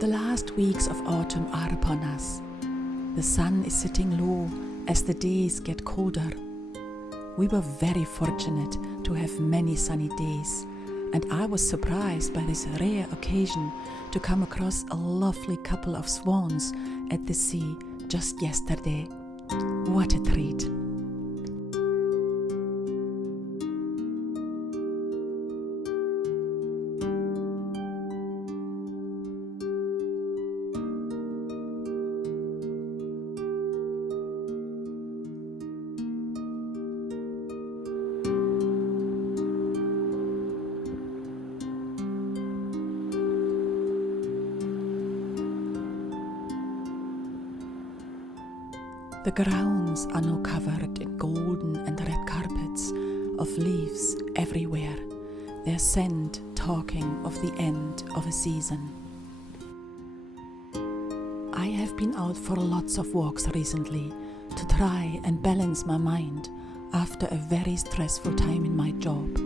The last weeks of autumn are upon us. The sun is sitting low as the days get colder. We were very fortunate to have many sunny days, and I was surprised by this rare occasion to come across a lovely couple of swans at the sea just yesterday. What a treat! The grounds are now covered in golden and red carpets of leaves everywhere, their scent talking of the end of a season. I have been out for lots of walks recently to try and balance my mind after a very stressful time in my job.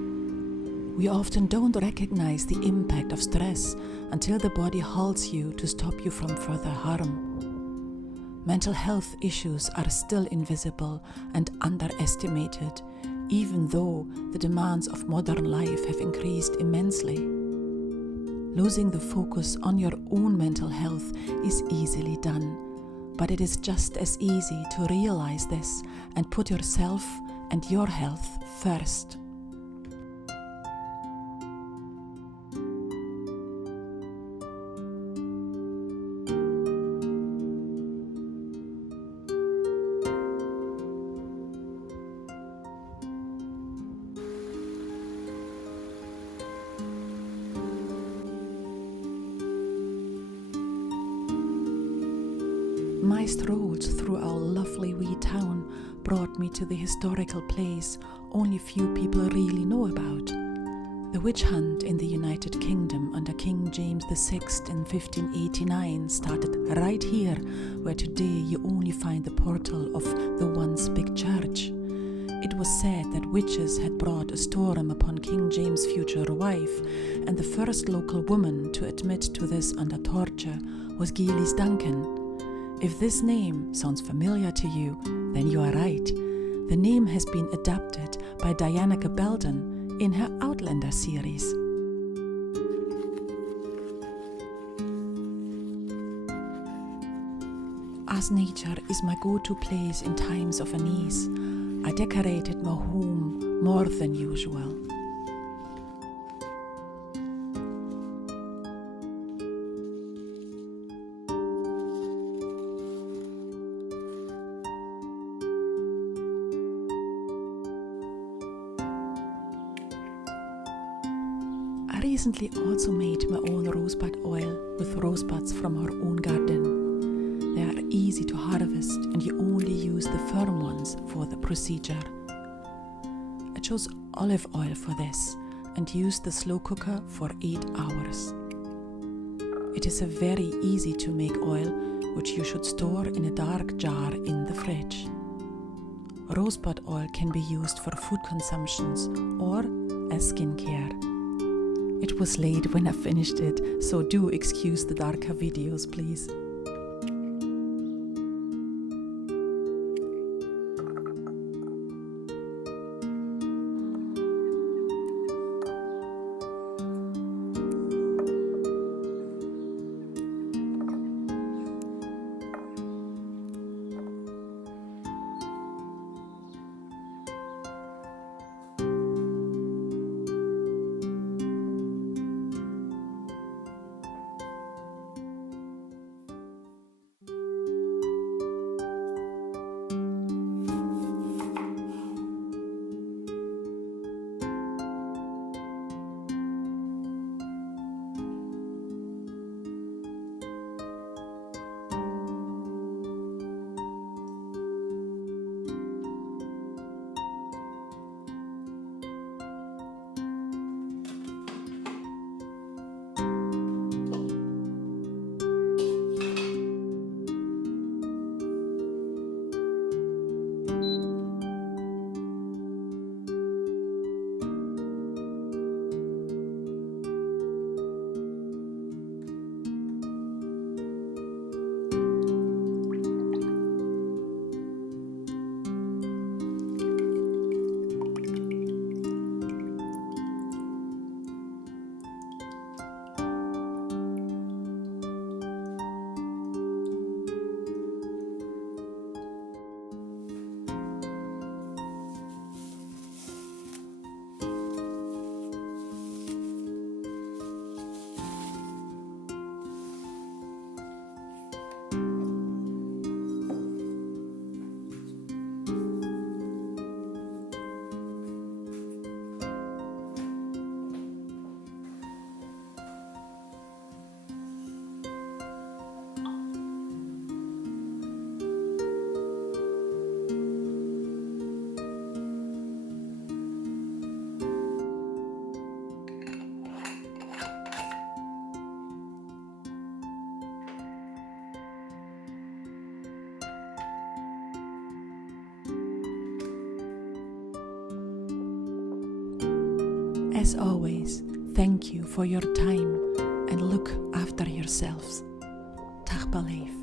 We often don't recognize the impact of stress until the body halts you to stop you from further harm. Mental health issues are still invisible and underestimated, even though the demands of modern life have increased immensely. Losing the focus on your own mental health is easily done, but it is just as easy to realize this and put yourself and your health first. My strolls through our lovely wee town brought me to the historical place only few people really know about. The witch hunt in the United Kingdom under King James VI in 1589 started right here, where today you only find the portal of the once big church. It was said that witches had brought a storm upon King James' future wife, and the first local woman to admit to this under torture was Gillies Duncan. If this name sounds familiar to you, then you are right. The name has been adapted by Diana Gabaldon in her Outlander series. As nature is my go-to place in times of unease, I decorated my home more than usual. I recently also made my own rosebud oil with rosebuds from our own garden. They are easy to harvest and you only use the firm ones for the procedure. I chose olive oil for this and used the slow cooker for 8 hours. It is a very easy to make oil which you should store in a dark jar in the fridge. Rosebud oil can be used for food consumptions or as skincare. It was late when I finished it, so do excuse the darker videos, please. As always, thank you for your time and look after yourselves. Dag beleef.